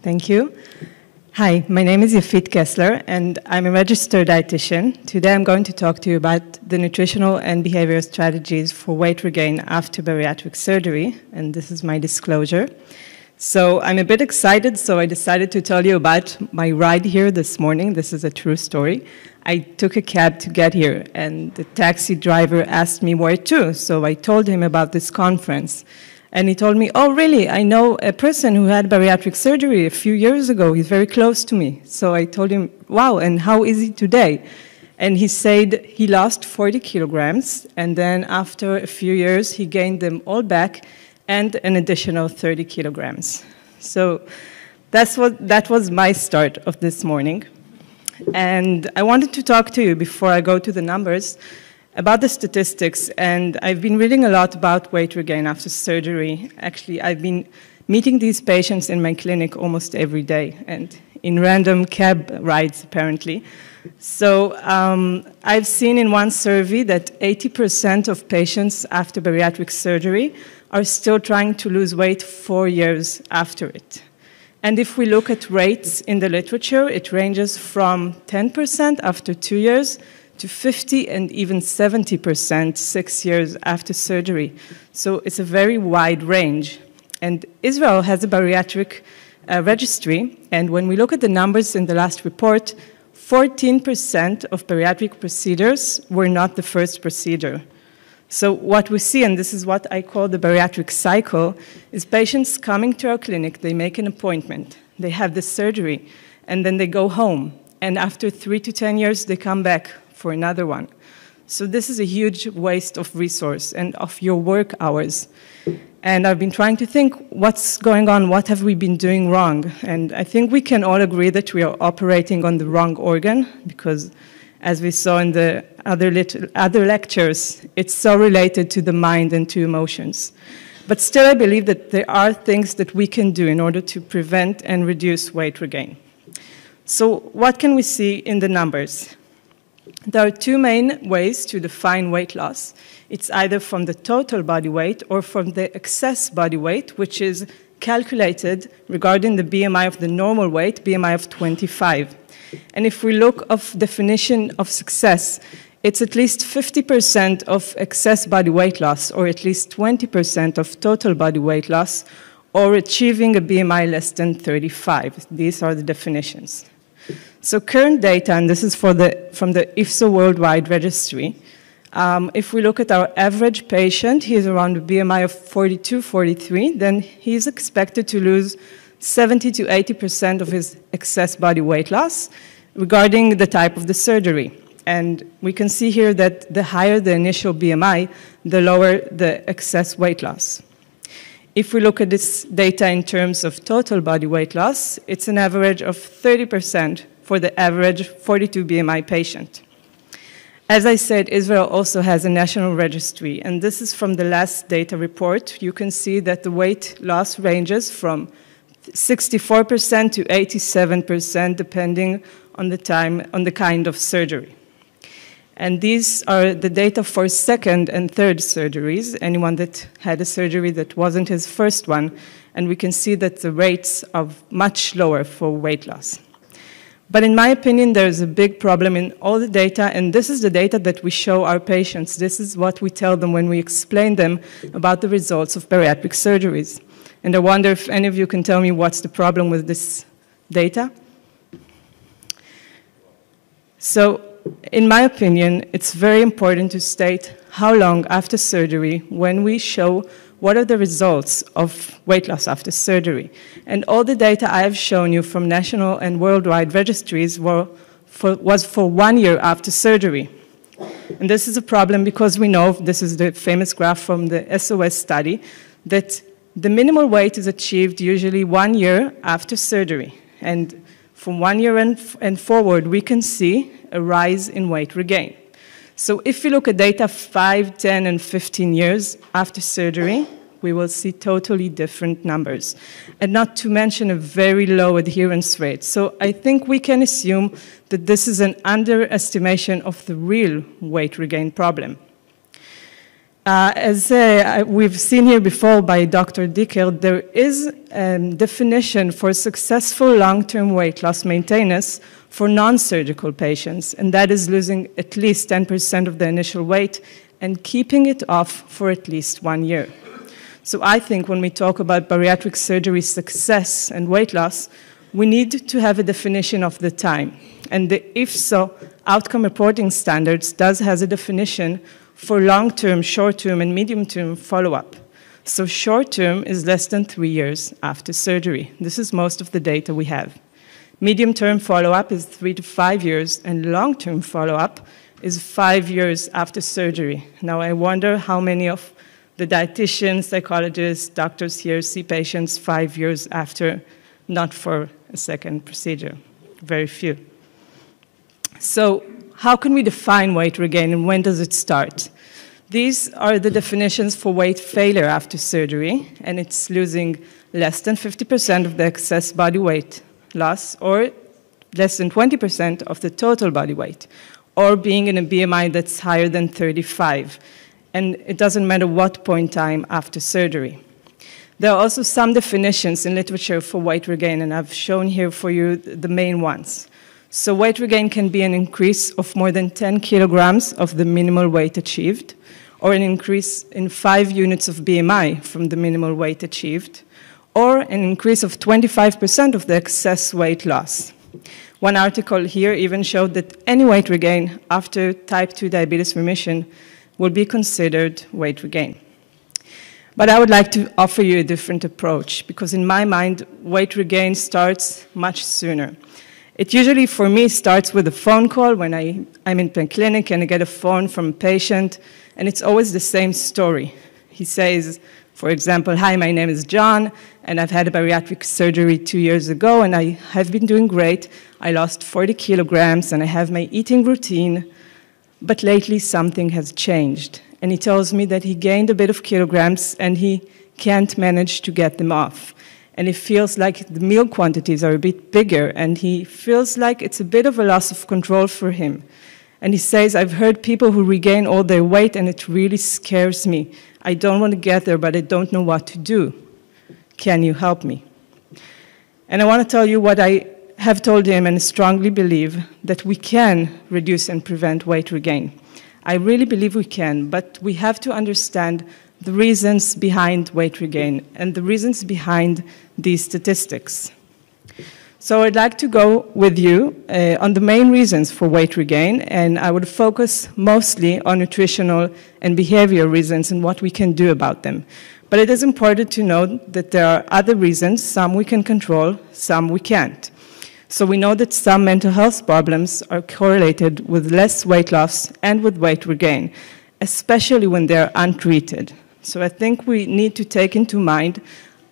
Thank you. Hi, my name is Yafit Kessler, and I'm a registered dietitian. Today I'm going to talk to you about the nutritional and behavioral strategies for weight regain after bariatric surgery, and this is my disclosure. So I'm a bit excited, so I decided to tell you about my ride here this morning. This is a true story. I took a cab to get here, and the taxi driver asked me where to, so I told him about this conference. And he told me, oh, really, I know a person who had bariatric surgery a few years ago. He's very close to me. So I told him, wow, and how is he today? And he said he lost 40 kilograms, and then after a few years, he gained them all back and an additional 30 kilograms. So that was my start of this morning. And I wanted to talk to you before I go to the numbers about the statistics, and I've been reading a lot about weight regain after surgery. Actually, I've been meeting these patients in my clinic almost every day, and in random cab rides, apparently. So I've seen in one survey that 80% of patients after bariatric surgery are still trying to lose weight 4 years after it. And if we look at rates in the literature, it ranges from 10% after 2 years to 50 and even 70% 6 years after surgery. So it's a very wide range. And Israel has a bariatric registry, and when we look at the numbers in the last report, 14% of bariatric procedures were not the first procedure. So what we see, and this is what I call the bariatric cycle, is patients coming to our clinic, they make an appointment, they have the surgery, and then they go home. And after 3 to 10 years, they come back for another one. So this is a huge waste of resource and of your work hours. And I've been trying to think, what's going on? What have we been doing wrong? And I think we can all agree that we are operating on the wrong organ, because as we saw in the other lectures, it's so related to the mind and to emotions. But still, I believe that there are things that we can do in order to prevent and reduce weight regain. So what can we see in the numbers? There are two main ways to define weight loss. It's either from the total body weight or from the excess body weight, which is calculated regarding the BMI of the normal weight, BMI of 25. And if we look of definition of success, it's at least 50% of excess body weight loss, or at least 20% of total body weight loss, or achieving a BMI less than 35. These are the definitions. So current data, and this is from the IFSO Worldwide Registry, if we look at our average patient, he is around a BMI of 42, 43, then he is expected to lose 70 to 80% of his excess body weight loss regarding the type of the surgery. And we can see here that the higher the initial BMI, the lower the excess weight loss. If we look at this data in terms of total body weight loss, it's an average of 30% for the average 42 BMI patient. As I said, Israel also has a national registry, and this is from the last data report. You can see that the weight loss ranges from 64% to 87%, depending on the kind of surgery. And these are the data for second and third surgeries, anyone that had a surgery that wasn't his first one, and we can see that the rates are much lower for weight loss. But in my opinion, there's a big problem in all the data, and this is the data that we show our patients. This is what we tell them when we explain them about the results of bariatric surgeries. And I wonder if any of you can tell me what's the problem with this data. So, in my opinion, it's very important to state how long after surgery, when we show what are the results of weight loss after surgery. And all the data I have shown you from national and worldwide registries was for 1 year after surgery. And this is a problem because we know, this is the famous graph from the SOS study, that the minimal weight is achieved usually 1 year after surgery. And from 1 year and forward, we can see a rise in weight regain. So if you look at data 5, 10, and 15 years after surgery, we will see totally different numbers, and not to mention a very low adherence rate. So I think we can assume that this is an underestimation of the real weight regain problem. As we've seen here before by Dr. Dicker, there is a definition for successful long-term weight loss maintenance for non-surgical patients, and that is losing at least 10% of the initial weight and keeping it off for at least 1 year. So I think when we talk about bariatric surgery success and weight loss, we need to have a definition of the time. And the IFSO outcome reporting standards has a definition for long-term, short-term, and medium-term follow-up. So short-term is less than 3 years after surgery. This is most of the data we have. Medium-term follow-up is 3 to 5 years, and long-term follow-up is 5 years after surgery. Now, I wonder how many of the dietitians, psychologists, doctors here see patients 5 years after, not for a second procedure. Very few. So how can we define weight regain, and when does it start? These are the definitions for weight failure after surgery, and it's losing less than 50% of the excess body weight loss, or less than 20% of the total body weight, or being in a BMI that's higher than 35. And it doesn't matter what point in time after surgery. There are also some definitions in literature for weight regain, and I've shown here for you the main ones. So weight regain can be an increase of more than 10 kilograms of the minimal weight achieved, or an increase in 5 units of BMI from the minimal weight achieved, or an increase of 25% of the excess weight loss. One article here even showed that any weight regain after type 2 diabetes remission will be considered weight regain. But I would like to offer you a different approach, because in my mind, weight regain starts much sooner. It usually, for me, starts with a phone call when I'm in the clinic and I get a phone from a patient, and it's always the same story. He says, for example, "Hi, my name is John, and I've had a bariatric surgery 2 years ago, and I have been doing great. I lost 40 kilograms, and I have my eating routine, but lately something has changed." And he tells me that he gained a bit of kilograms, and he can't manage to get them off. And he feels like the meal quantities are a bit bigger, and he feels like it's a bit of a loss of control for him. And he says, "I've heard people who regain all their weight, and it really scares me. I don't want to get there, but I don't know what to do. Can you help me?" And I want to tell you what I have told him and strongly believe, that we can reduce and prevent weight regain. I really believe we can, but we have to understand the reasons behind weight regain and the reasons behind these statistics. So I'd like to go with you on the main reasons for weight regain, and I would focus mostly on nutritional and behavioral reasons and what we can do about them. But it is important to note that there are other reasons, some we can control, some we can't. So we know that some mental health problems are correlated with less weight loss and with weight regain, especially when they're untreated. So I think we need to take into mind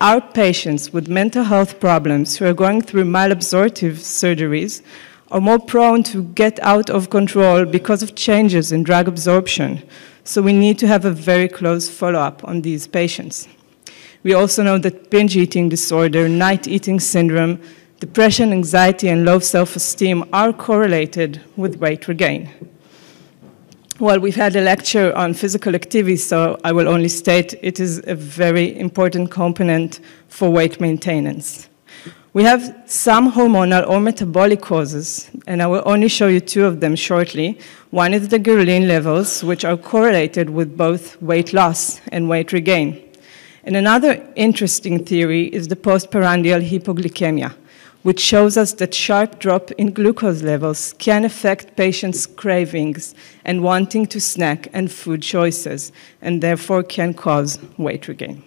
our patients with mental health problems who are going through malabsorptive surgeries are more prone to get out of control because of changes in drug absorption. So we need to have a very close follow-up on these patients. We also know that binge eating disorder, night eating syndrome, depression, anxiety, and low self-esteem are correlated with weight regain. Well, we've had a lecture on physical activity, so I will only state it is a very important component for weight maintenance. We have some hormonal or metabolic causes, and I will only show you 2 of them shortly. One is the ghrelin levels, which are correlated with both weight loss and weight regain. And another interesting theory is the postprandial hypoglycemia, which shows us that sharp drop in glucose levels can affect patients' cravings and wanting to snack and food choices, and therefore can cause weight regain.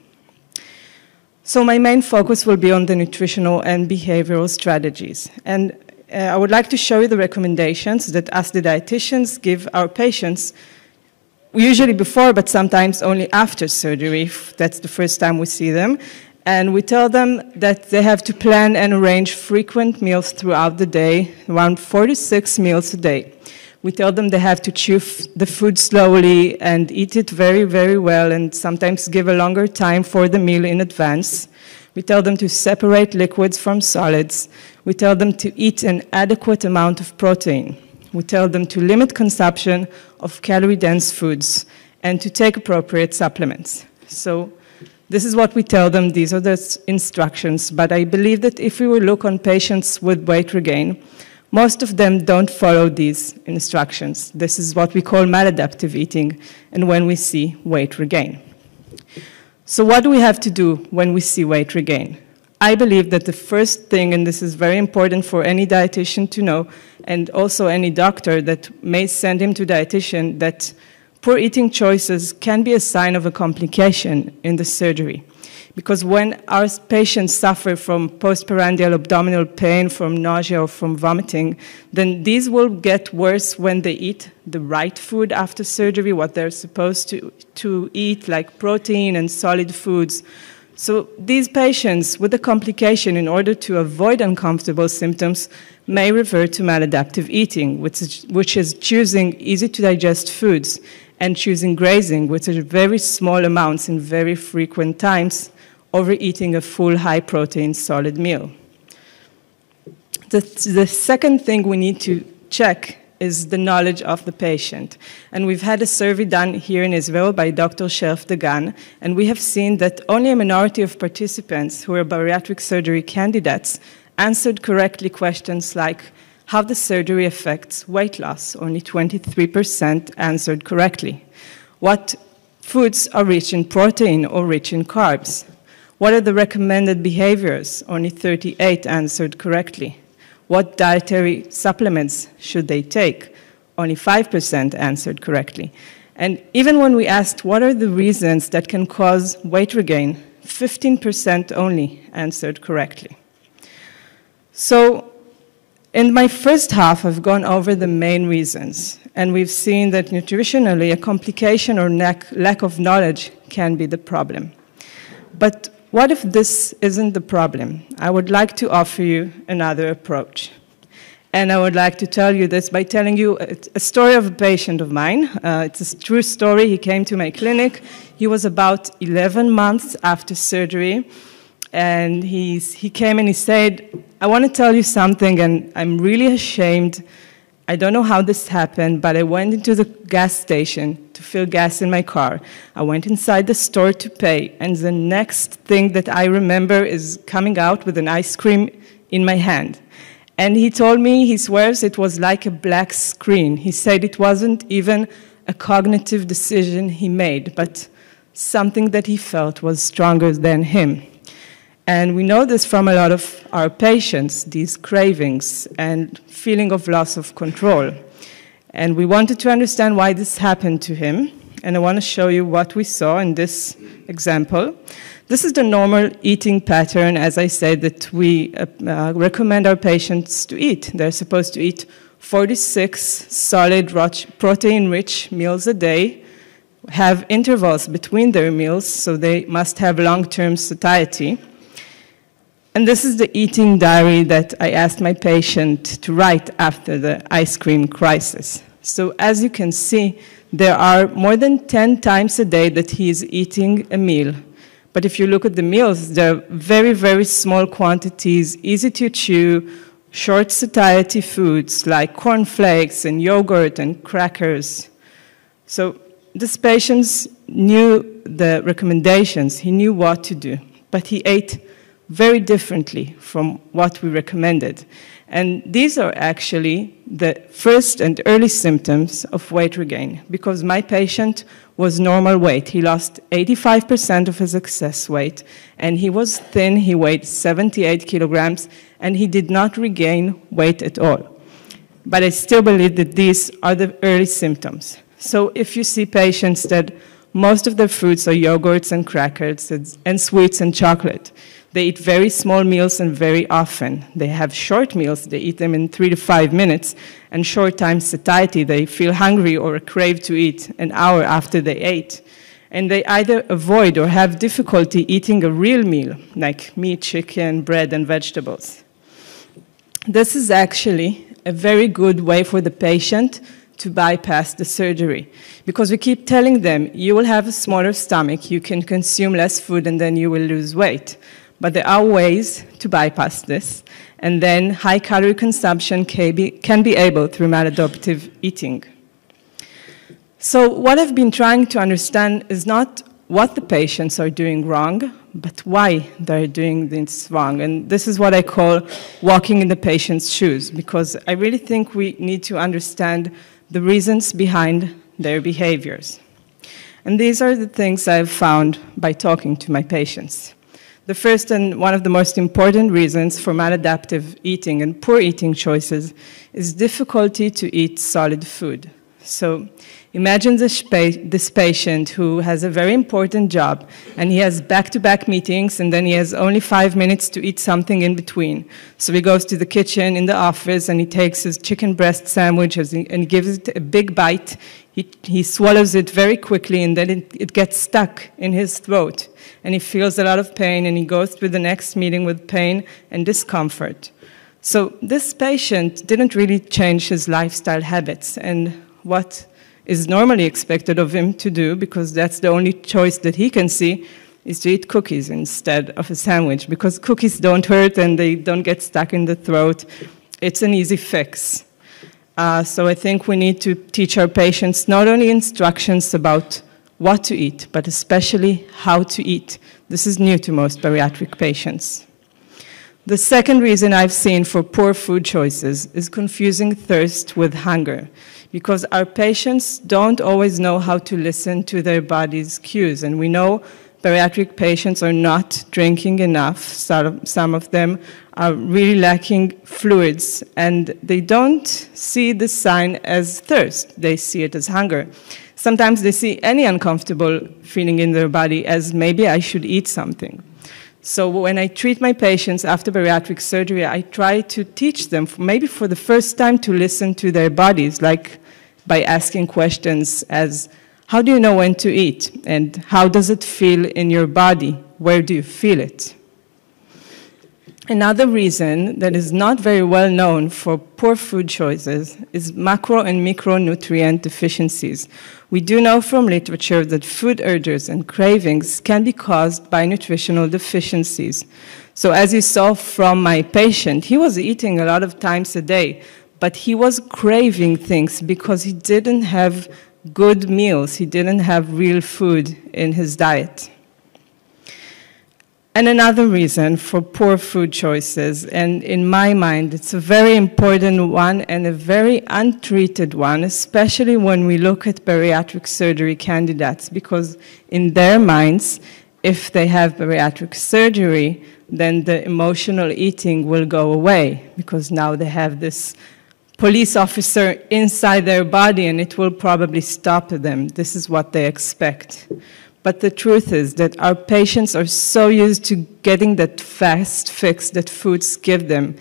So my main focus will be on the nutritional and behavioral strategies. And I would like to show you the recommendations that us, the dietitians, give our patients, usually before, but sometimes only after surgery, if that's the first time we see them. And we tell them that they have to plan and arrange frequent meals throughout the day, around 4 to 6 meals a day. We tell them they have to chew the food slowly and eat it very, very well, and sometimes give a longer time for the meal in advance. We tell them to separate liquids from solids. We tell them to eat an adequate amount of protein. We tell them to limit consumption of calorie-dense foods and to take appropriate supplements. So this is what we tell them. These are the instructions. But I believe that if we will look on patients with weight regain, most of them don't follow these instructions. This is what we call maladaptive eating, and when we see weight regain. So what do we have to do when we see weight regain? I believe that the first thing, and this is very important for any dietitian to know, and also any doctor that may send him to dietitian, that poor eating choices can be a sign of a complication in the surgery. Because when our patients suffer from postprandial abdominal pain, from nausea, or from vomiting, then these will get worse when they eat the right food after surgery, what they're supposed to eat, like protein and solid foods. So these patients with a complication, in order to avoid uncomfortable symptoms, may revert to maladaptive eating, which is choosing easy-to-digest foods and choosing grazing, which are very small amounts in very frequent times, over eating a full high-protein solid meal. The second thing we need to check is the knowledge of the patient. And we've had a survey done here in Israel by Dr. Sherf Dagan, and we have seen that only a minority of participants who are bariatric surgery candidates answered correctly questions like how the surgery affects weight loss. Only 23% answered correctly. What foods are rich in protein or rich in carbs? What are the recommended behaviors? Only 38 answered correctly. What dietary supplements should they take? Only 5% answered correctly. And even when we asked what are the reasons that can cause weight regain, 15% only answered correctly. So in my first half, I've gone over the main reasons, and we've seen that nutritionally a complication or lack of knowledge can be the problem. But what if this isn't the problem? I would like to offer you another approach. And I would like to tell you this by telling you a story of a patient of mine. It's a true story. He came to my clinic. He was about 11 months after surgery. And he came and he said, I want to tell you something, and I'm really ashamed. I don't know how this happened, but I went into the gas station to fill gas in my car. I went inside the store to pay, and the next thing that I remember is coming out with an ice cream in my hand. And he told me, he swears it was like a black screen. He said it wasn't even a cognitive decision he made, but something that he felt was stronger than him. And we know this from a lot of our patients, these cravings and feeling of loss of control. And we wanted to understand why this happened to him. And I want to show you what we saw in this example. This is the normal eating pattern, as I said, that we recommend our patients to eat. They're supposed to eat 46 solid, protein-rich meals a day, have intervals between their meals, so they must have long-term satiety. And this is the eating diary that I asked my patient to write after the ice cream crisis. So as you can see, there are more than 10 times a day that he is eating a meal. But if you look at the meals, they're very, very small quantities, easy to chew, short satiety foods like cornflakes and yogurt and crackers. So this patient knew the recommendations, he knew what to do, but he ate very differently from what we recommended. And these are actually the first and early symptoms of weight regain, because my patient was normal weight. He lost 85% of his excess weight, and he was thin. He weighed 78 kilograms, and he did not regain weight at all. But I still believe that these are the early symptoms. So if you see patients that most of their foods are yogurts and crackers and sweets and chocolate, they eat very small meals and very often. They have short meals. They eat them in 3 to 5 minutes. And short time satiety, they feel hungry or crave to eat an hour after they ate. And they either avoid or have difficulty eating a real meal, like meat, chicken, bread, and vegetables. This is actually a very good way for the patient to bypass the surgery, because we keep telling them, you will have a smaller stomach, you can consume less food, and then you will lose weight. But there are ways to bypass this, and then high-calorie consumption can be able through maladaptive eating. So what I've been trying to understand is not what the patients are doing wrong, but why they're doing this wrong. And this is what I call walking in the patient's shoes, because I really think we need to understand the reasons behind their behaviors. And these are the things I've found by talking to my patients. The first and one of the most important reasons for maladaptive eating and poor eating choices is difficulty to eat solid food. So imagine this patient who has a very important job, and he has back-to-back meetings, and then he has only 5 minutes to eat something in between. So he goes to the kitchen in the office, and he takes his chicken breast sandwich and he gives it a big bite. He swallows it very quickly, and then it gets stuck in his throat, and he feels a lot of pain, and he goes through the next meeting with pain and discomfort. So this patient didn't really change his lifestyle habits, and what is normally expected of him to do, because that's the only choice that he can see, is to eat cookies instead of a sandwich, because cookies don't hurt and they don't get stuck in the throat. It's an easy fix. So I think we need to teach our patients not only instructions about what to eat, but especially how to eat. This is new to most bariatric patients. The second reason I've seen for poor food choices is confusing thirst with hunger, because our patients don't always know how to listen to their body's cues. And we know bariatric patients are not drinking enough. Some of them are really lacking fluids, and they don't see the sign as thirst. They see it as hunger. Sometimes they see any uncomfortable feeling in their body as maybe I should eat something. So when I treat my patients after bariatric surgery, I try to teach them, maybe for the first time, to listen to their bodies, like by asking questions as, how do you know when to eat? And how does it feel in your body? Where do you feel it? Another reason that is not very well known for poor food choices is macro and micronutrient deficiencies. We do know from literature that food urges and cravings can be caused by nutritional deficiencies. So as you saw from my patient, he was eating a lot of times a day, but he was craving things because he didn't have good meals. He didn't have real food in his diet. And another reason for poor food choices, and in my mind, it's a very important one and a very untreated one, especially when we look at bariatric surgery candidates, because in their minds, if they have bariatric surgery, then the emotional eating will go away, because now they have this police officer inside their body, and it will probably stop them. This is what they expect. But the truth is that our patients are so used to getting that fast fix that foods give them,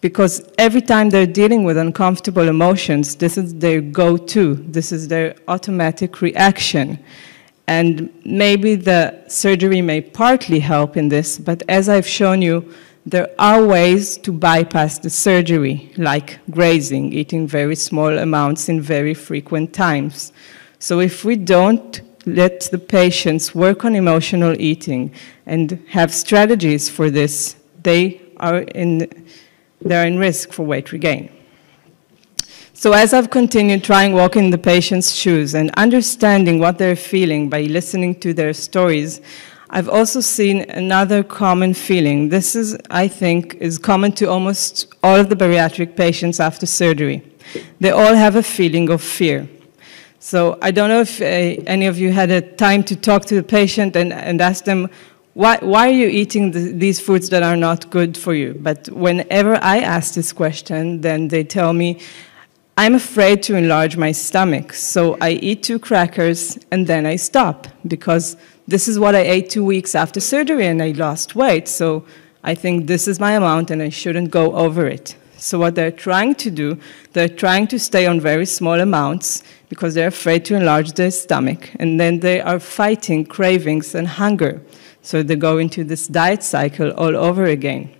because every time they're dealing with uncomfortable emotions, this is their go-to. This is their automatic reaction. And maybe the surgery may partly help in this, but as I've shown you, there are ways to bypass the surgery, like grazing, eating very small amounts in very frequent times. So if we don't let the patients work on emotional eating and have strategies for this, they're in risk for weight regain. So as I've continued trying walking in the patient's shoes and understanding what they're feeling by listening to their stories, I've also seen another common feeling. This is, I think, is common to almost all of the bariatric patients after surgery. They all have a feeling of fear. So I don't know if any of you had a time to talk to the patient and ask them, why are you eating these foods that are not good for you? But whenever I ask this question, then they tell me, I'm afraid to enlarge my stomach, so I eat 2 crackers and then I stop, because this is what I ate 2 weeks after surgery and I lost weight, so I think this is my amount and I shouldn't go over it. So what they're trying to do, they're trying to stay on very small amounts because they're afraid to enlarge their stomach, and then they are fighting cravings and hunger. So they go into this diet cycle all over again.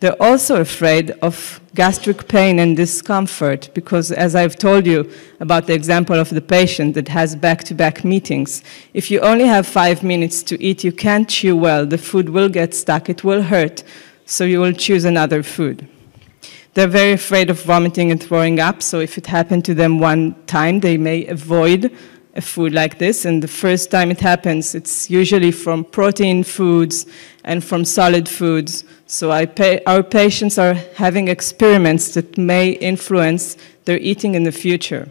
They're also afraid of gastric pain and discomfort because, as I've told you about the example of the patient that has back-to-back meetings, if you only have 5 minutes to eat, you can't chew well. The food will get stuck, it will hurt, so you will choose another food. They're very afraid of vomiting and throwing up, so if it happened to them one time, they may avoid a food like this, and the first time it happens, it's usually from protein foods and from solid foods. So our patients are having experiments that may influence their eating in the future.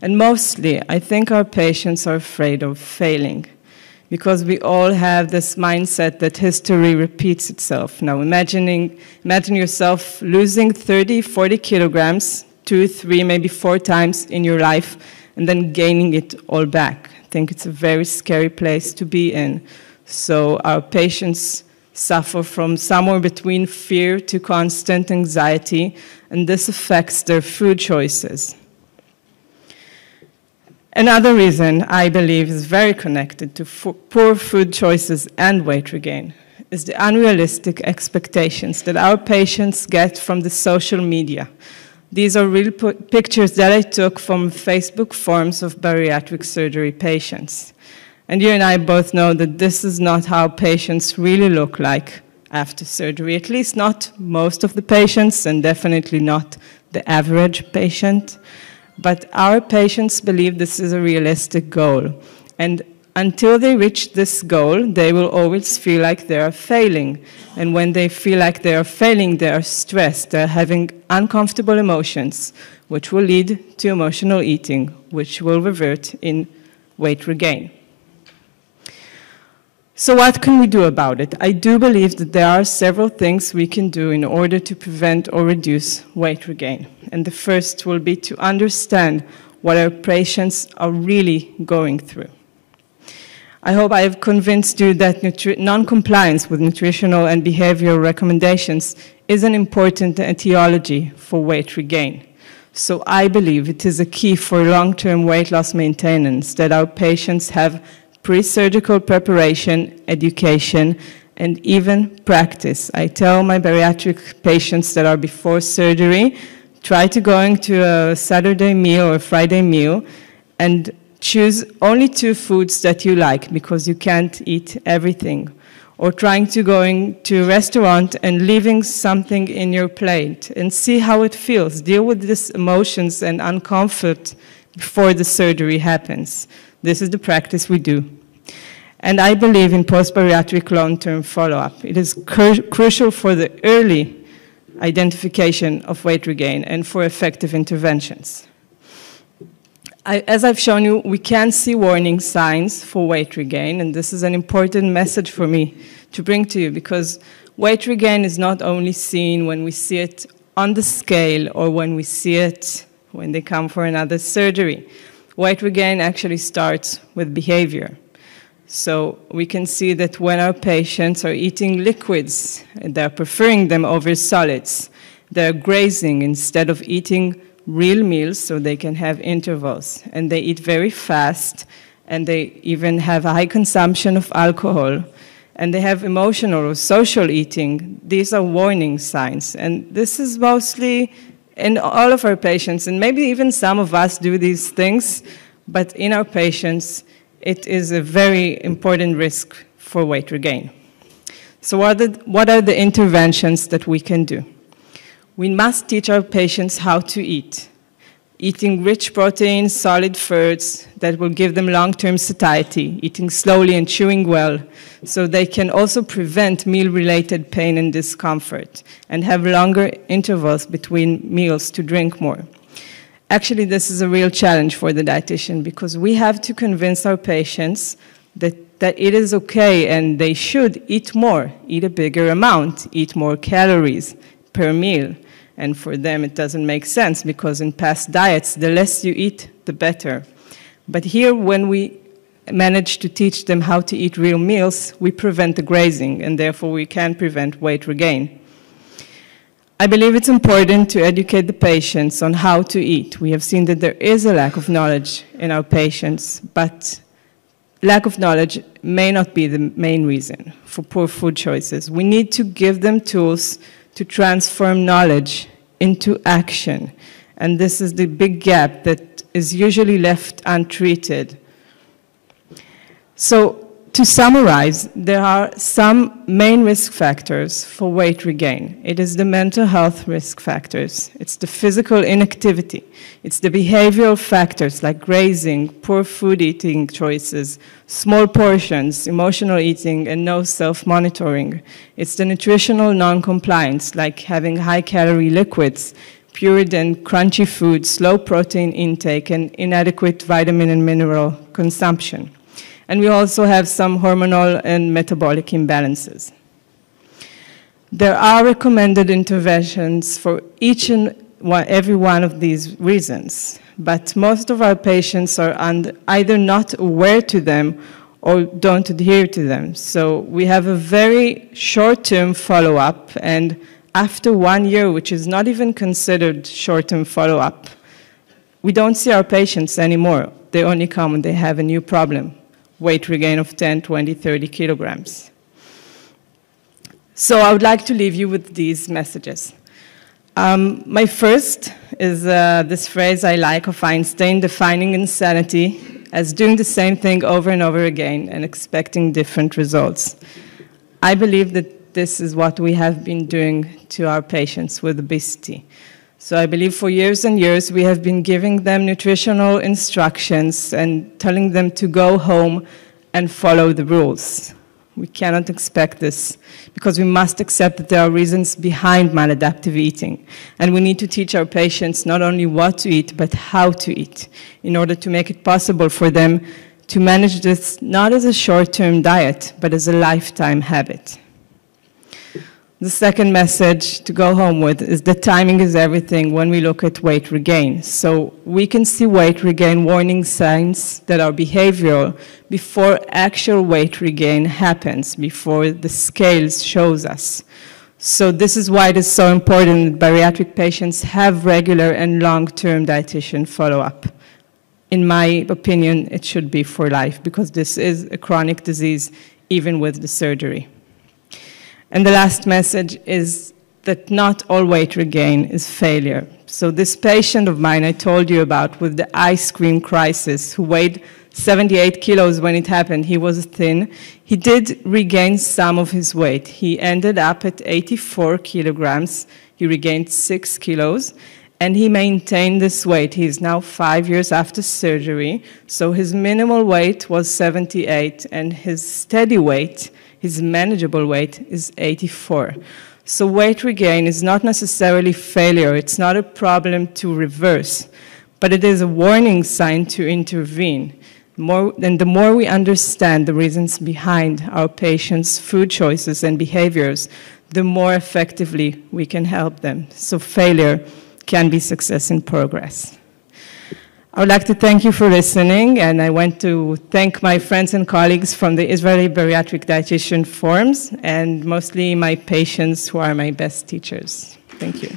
And mostly, I think our patients are afraid of failing, because we all have this mindset that history repeats itself. Now, imagine yourself losing 30, 40 kilograms, 2, 3, maybe 4 times in your life, and then gaining it all back. I think it's a very scary place to be in. So our patients suffer from somewhere between fear to constant anxiety, and this affects their food choices. Another reason I believe is very connected to poor food choices and weight regain is the unrealistic expectations that our patients get from the social media. These are real pictures that I took from Facebook forums of bariatric surgery patients. And you and I both know that this is not how patients really look like after surgery, at least not most of the patients, and definitely not the average patient. But our patients believe this is a realistic goal. And until they reach this goal, they will always feel like they are failing. And when they feel like they are failing, they are stressed. They're having uncomfortable emotions, which will lead to emotional eating, which will revert in weight regain. So what can we do about it? I do believe that there are several things we can do in order to prevent or reduce weight regain. And the first will be to understand what our patients are really going through. I hope I have convinced you that non-compliance with nutritional and behavioral recommendations is an important etiology for weight regain. So I believe it is a key for long-term weight loss maintenance that our patients have pre-surgical preparation, education, and even practice. I tell my bariatric patients that are before surgery, try to go into a Saturday meal or a Friday meal and choose only 2 foods that you like, because you can't eat everything. Or trying to go to a restaurant and leaving something in your plate and see how it feels. Deal with these emotions and uncomfort before the surgery happens. This is the practice we do. And I believe in post-bariatric long-term follow-up. It is crucial for the early identification of weight regain and for effective interventions. As I've shown you, we can see warning signs for weight regain, and this is an important message for me to bring to you, because weight regain is not only seen when we see it on the scale or when we see it when they come for another surgery. Weight regain actually starts with behavior. So we can see that when our patients are eating liquids, they're preferring them over solids. They're grazing instead of eating real meals so they can have intervals. And they eat very fast, and they even have a high consumption of alcohol. And they have emotional or social eating. These are warning signs. And this is mostly in all of our patients, and maybe even some of us do these things, but in our patients, it is a very important risk for weight regain. So what are the interventions that we can do? We must teach our patients how to eat. Eating rich proteins, solid foods that will give them long-term satiety, eating slowly and chewing well, so they can also prevent meal-related pain and discomfort, and have longer intervals between meals to drink more. Actually, this is a real challenge for the dietitian, because we have to convince our patients that it is okay and they should eat more, eat a bigger amount, eat more calories per meal. And for them, it doesn't make sense, because in past diets, the less you eat, the better. But here, when we manage to teach them how to eat real meals, we prevent the grazing, and therefore we can prevent weight regain. I believe it's important to educate the patients on how to eat. We have seen that there is a lack of knowledge in our patients, but lack of knowledge may not be the main reason for poor food choices. We need to give them tools to transform knowledge into action. And this is the big gap that is usually left untreated. So To summarize, there are some main risk factors for weight regain. It is the mental health risk factors. It's the physical inactivity. It's the behavioral factors like grazing, poor food eating choices, small portions, emotional eating, and no self-monitoring. It's the nutritional non-compliance, like having high-calorie liquids, pureed and crunchy foods, low protein intake, and inadequate vitamin and mineral consumption. And we also have some hormonal and metabolic imbalances. There are recommended interventions for each and every one of these reasons, but most of our patients are either not aware to them or don't adhere to them. So we have a very short-term follow-up, and after 1 year, which is not even considered short-term follow-up, we don't see our patients anymore. They only come when they have a new problem. Weight regain of 10, 20, 30 kilograms. So I would like to leave you with these messages. My first is this phrase I like of Einstein, defining insanity as doing the same thing over and over again and expecting different results. I believe that this is what we have been doing to our patients with obesity. So I believe for years and years we have been giving them nutritional instructions and telling them to go home and follow the rules. We cannot expect this because we must accept that there are reasons behind maladaptive eating. And we need to teach our patients not only what to eat, but how to eat in order to make it possible for them to manage this not as a short-term diet, but as a lifetime habit. The second message to go home with is that timing is everything when we look at weight regain. So we can see weight regain warning signs that are behavioral before actual weight regain happens, before the scales shows us. So this is why it is so important that bariatric patients have regular and long-term dietitian follow-up. In my opinion, it should be for life because this is a chronic disease even with the surgery. And the last message is that not all weight regain is failure. So this patient of mine I told you about with the ice cream crisis, who weighed 78 kilos when it happened, he was thin. He did regain some of his weight. He ended up at 84 kilograms. He regained 6 kilos, and he maintained this weight. He is now 5 years after surgery, so his minimal weight was 78, and his steady weight, his manageable weight, is 84. So weight regain is not necessarily failure. It's not a problem to reverse, but it is a warning sign to intervene. And the more we understand the reasons behind our patients' food choices and behaviors, the more effectively we can help them. So failure can be success in progress. I would like to thank you for listening, and I want to thank my friends and colleagues from the Israeli Bariatric Dietitian Forums, and mostly my patients who are my best teachers. Thank you.